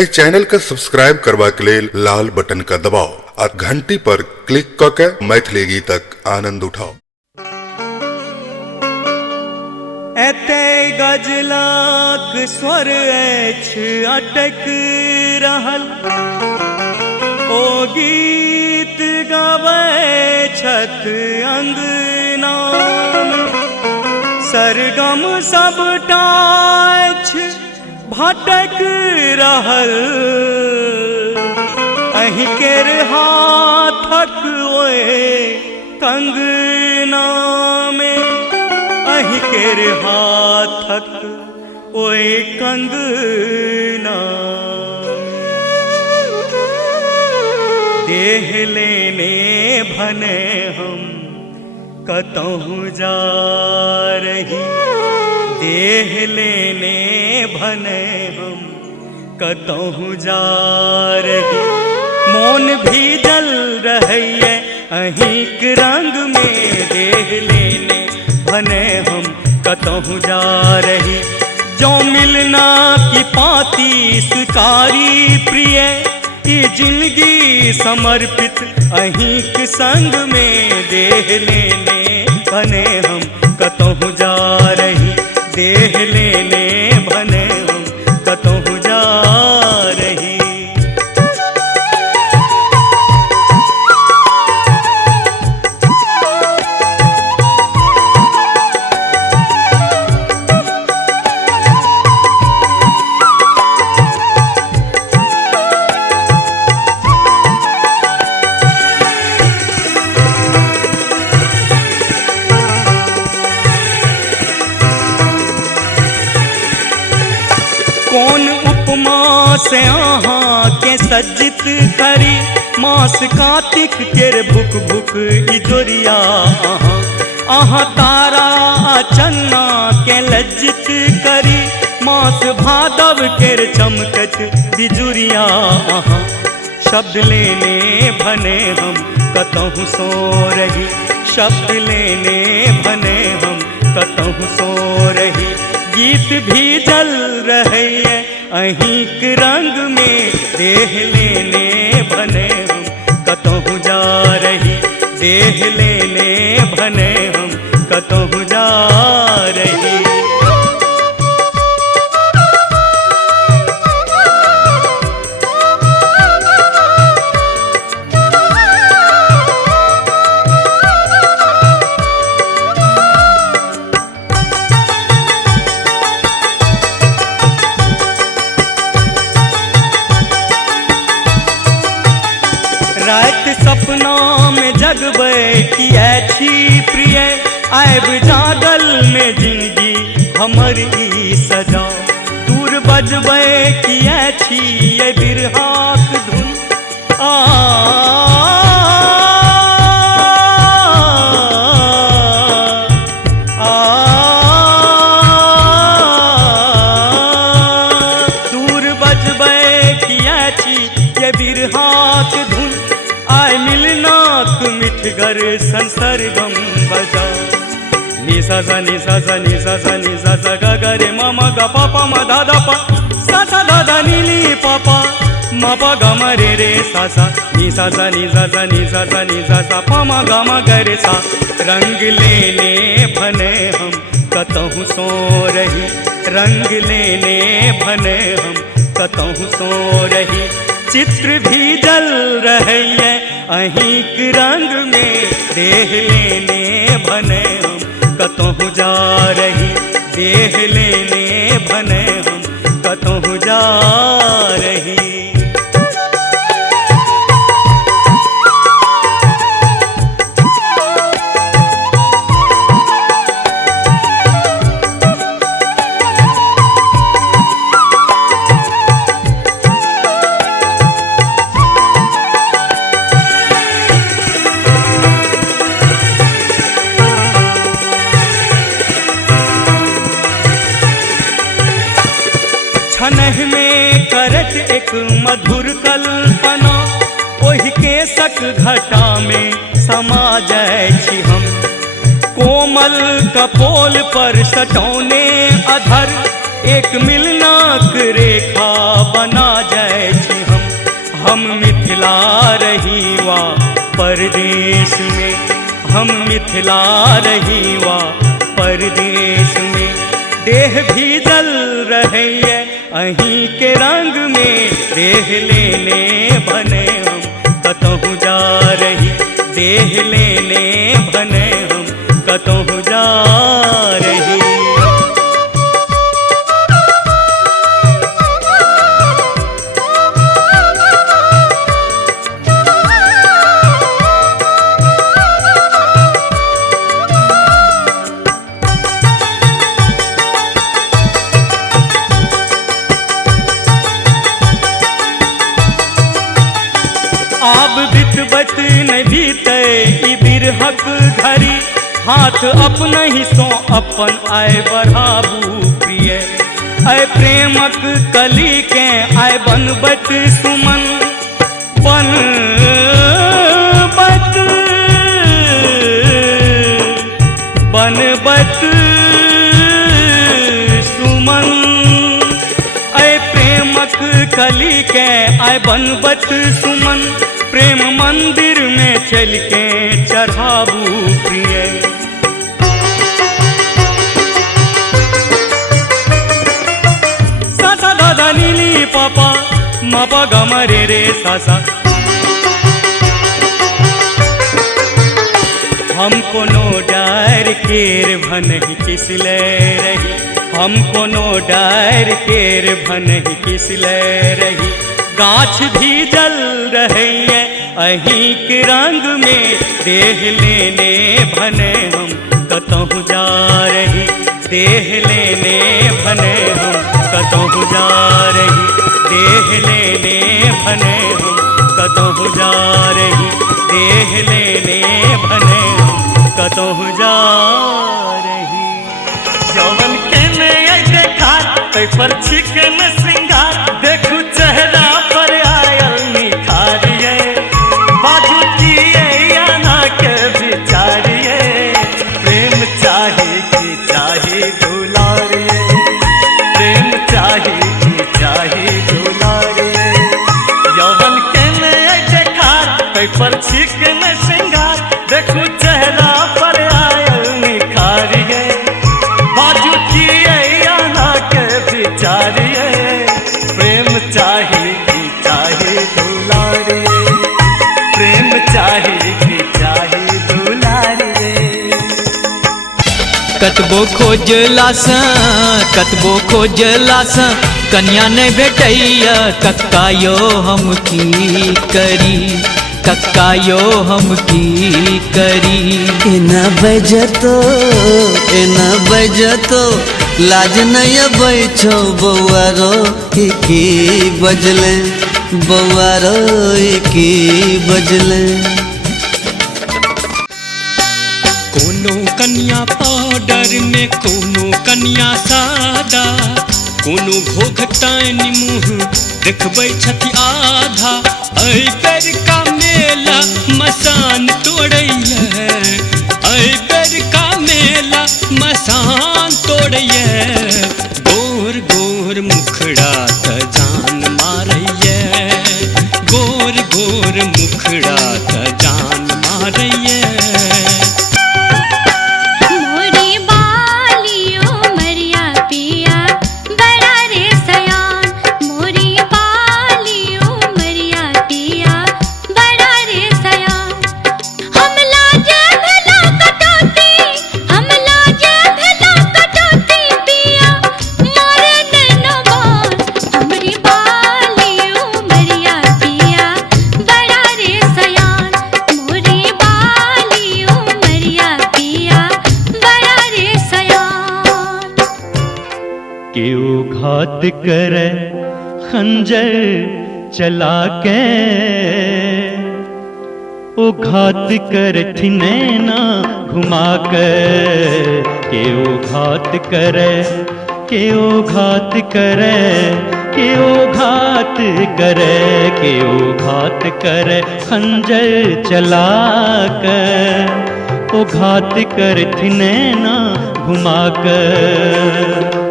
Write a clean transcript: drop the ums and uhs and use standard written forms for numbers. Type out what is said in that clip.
ए channel का subscribe करवा के लेल लाल बटन का दबाओ और घंटी पर क्लिक करके मैथिली गीतक आनंद उठाओ। एते गजलाक स्वर अछि अटक रहल, ओ गीत गाबै छथ अंगना में। सरगम सबटा अछि भटक रहल, अहि केर हाथक ओए कंगना में। अहि केर हाथक ओए कंगना, देह लेने भने हम कतहु जा रही। देह लेने भने हम कतहु जा रही। मोन भी जल रही है अहिंक रंग में, देह लेने भने हम कतहु जा रही। जो मिलना की पाती स्वीकारी प्रिय, ये जिंदगी समर्पित अहिंक संग में। देह लेने भने हम कतहु जा रही। देह लेने भने हम कतहु जा रही। कौन उपमा से अहाँ के सज्जित करी, मास कार्तिक केर भुक भुक इजोरिया। अहाँ तारा चन्ना के लज्जित करी, मास भादव केर चमकत बिजुरिया। अहाँ शब्द लेने भने हम कतहु सो रही। शब्द लेने भने हम कतहु सो रही। गीत भी जल रही है अहिंक रंग में, देह लेने भने हम कतहु जा रही। देह लेने भने हम कतहु जा रही। रात सपना में जगबै किया छी प्रिय, आब जागल में जिंदगी हमर ई सजा। दूर बजबै किया छी ये बिरहाक धुन, दूर बजबै किया छी ये बिरहाक धुन। आय मिलनाक मिठगर संसर्गम बजा। नि सा सा नि सा सा नि सा सा नि सा सा ग ग रे म म ग प प म धा धा प सा सा धा धा नि नि प प म प ग म रे रे सा सा नि सा सा नि सा सा नि सा सा नि सा सा प म ग म ग रे सा। रंग लेने भने हम कतहु सो रही। रंग लेने भने हम कतहु सो रही। चित्र भी जल रही है अहिंक रंग में, देह लेने भने हम कतहु जा रही। देह लेने भने हम कतहु जा रही। छनह में करत एक मधुर कल्पना, ओहि के सक घटा में समा जाय छी हम। कोमल कपोल पर सटौने अधर एक मिलनाक रेखा बना जाइ छी हम मिथिला रहीवा परदेश में, हम मिथिला रहीवा परदेश में। देह भीजल रहैए अहीं के रंग में, देह लेने बने हम कतहु जा रही, देह लेने बने हम कतहु जा रही। आब बितबत नहीं बीते ई बिरहक घड़ी, हाथ अपन ही सो अपन आय बढ़ाबू प्रिय। आय प्रेमक कली के आय बनबत सुमन, बनबत सुमन। आय प्रेमक कली के आय बनबत सुमन, प्रेम मंदिर में चल के चढ़ाबू प्रिय। सासा दादा नीली पापा मापा गमरे रे सासा। हम कोनो डार केर भनहि किसले रही, हम कोनो डार केर भनहि किसले रही। गाछ भी जल रहैए अहीं के रंग में, देह लेने भने हम कतहु जा रही, देह लेने भने हम कतहु जा रही, देह लेने भने हम कतहु जा रही, देह लेने भने हम कतहु जा रही। जवन के में देखा तै पर छिकन श्रृंगार, देखू चेहरा पर आयल निखारिए, बाजू किए या ना के बिचारिए। प्रेम चाहे कि चाहे दुलारिए, प्रेम चाहे कि चाहे दुलारिए। यौवन के में देखा तै पर छिकन श्रृंगार, देखू चेहरा पर आयल निखारिए, बाजू किए या ना के बिचारिए। प्रेम चाहे कि चाहे दुलारिए, प्रेम चाहे कि चाहे दुलारिए। कतबो खोजलास कन्या नहीं भेटैया, कक्का यो हम की करी, कक्का यो हम की करी। एना बजतो लाज नहीं बैठो बौआरो की बजले, बौआरो की बजले। कोनो कन्या पाउडर में, कोनो कन्या सादा, कोनो घोघटानी मुँह देखबै छथि आधा। ऐ बेर का मेला मसान तोड़ैया, ऐ बेर का मेला मसान तोड़ैया। गोर गोर मुखड़ा त जान मारैया, गोर गोर मुखड़ा त जान मारैया। घात करे खंजर चला के, ओ घात करथि नैना घुमा कर। के ओ घात करे, के ओ घात करे, के ओ घात करे, के ओ घात करे खंजर चला कर। ओ घात करथि नैना घुमा कर।